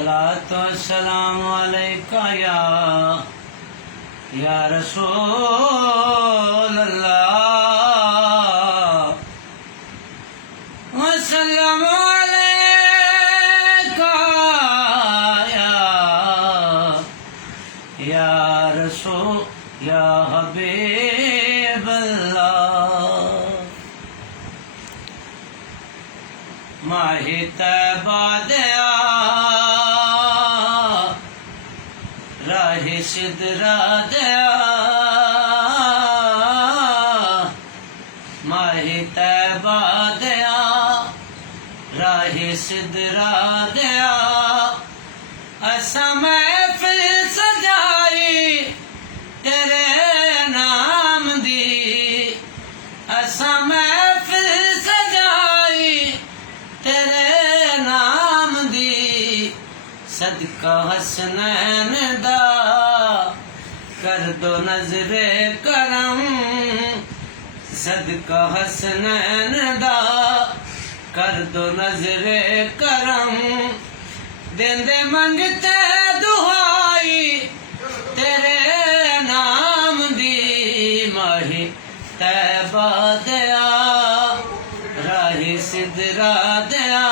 सलातो सलाम अलैका या रसूल अल्लाह वसल्लम अलैका या रसूल या हबीब अल्लाह। माहे तैबा दया राहे सिदरा दया माहे तैबा दया राहे सिदरा दया असा महफिल सजाई तेरे नाम दी असा महफिल सजाई तेरे नाम दी सदका हसनैन दा कर दो नजरे करम सदका हसनैन दा कर दो नजरे करम देंदे मंगते दुहाई तेरे नाम दी माही तैबा दया राही सिदरा दया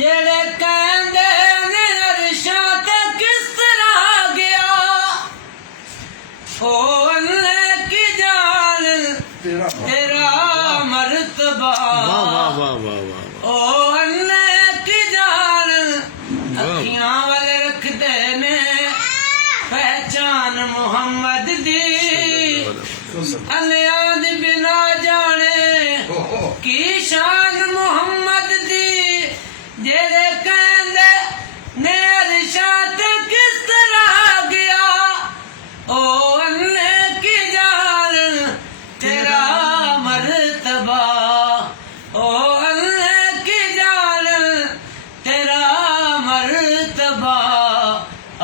जेड़े कहंदे ने अरशां ते किस तरह गया ओ अल्लाह की जान तेरा मर्तबा ओ अल्लाह की जान अखियां वाले रखदे ने पहचान मुहम्मद दी अल्लाह दी बिना जाने की शान मुहम्मद दी जेड़े कहंदे ने अरशां ते किस तरह गया ओ अल्लाह की जान तेरा मर्तबा ओ अल्लाह की जान तेरा मर्तबा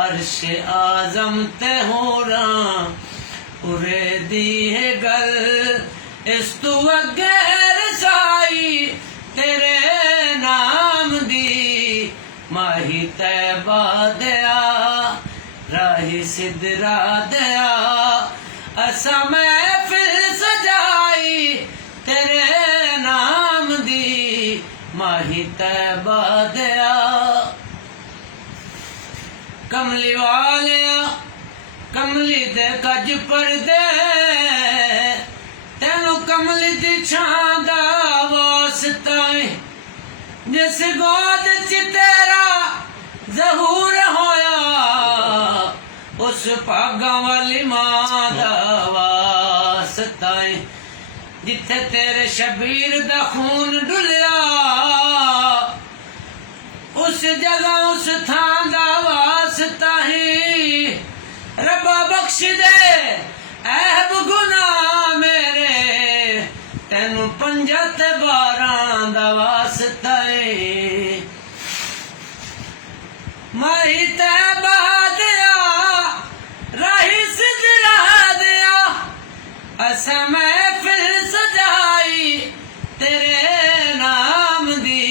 अर्श आजम ते होरा उरे दी है गल इस तू अगैर साई तेरे नाम दी माही तैबा दया राही सिदरा दया असा महफिल सजाई तेरे नाम दी माही तैबा दया। कमली वालिया कमली दे गज पर दे तेनू कमली दी छां दा वास्ता जिस गोद च तेरा ज़हूर होया उस भागा वाली मां दा वास्ता जिथे तेरे शबीर दा खून डुलिया उस जगह उस थां दा वास्ता ही रब्बा बख्श दे ऐब गुनाह मेरे तेनू 5 ते 12 दा वास्ता माही तैबा दया राही सिदरा दया असा महफिल सजाई तेरे नाम दी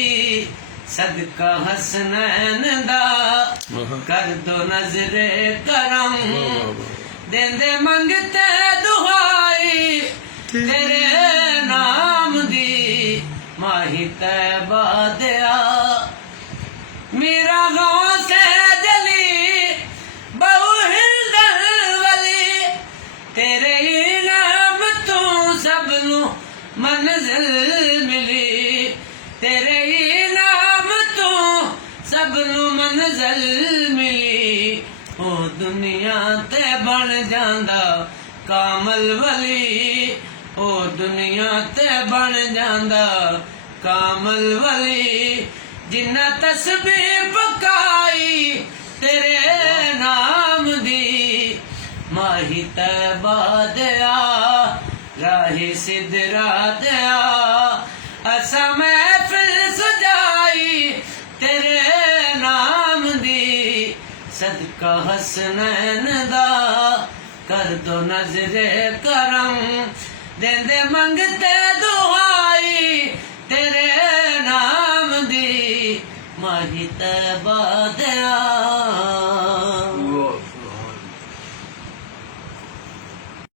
सदका हसनैन दा कर दो नजरे करम देंदे मंगते दुहाई तेरे नाम दी माही तैबा दया। मेरा गौस है जली बहु हिंदर वली तेरे इनाम तू सबनू मंजिल मिली तेरे इनाम तू सबनू मंजिल मिली ओ दुनिया ते बन जांदा कामल वली ओ दुनिया ते बन जांदा कामल वली जिन्ना तस्बीह पकाई तेरे नाम दी माही तैबा दया राही सिदरा दया असा महफिल सजाई तेरे नाम दी सदका हसनैन दा कर दो नजरे करम देंदे मंगते दुआई तेरे नाम माही तैबा दे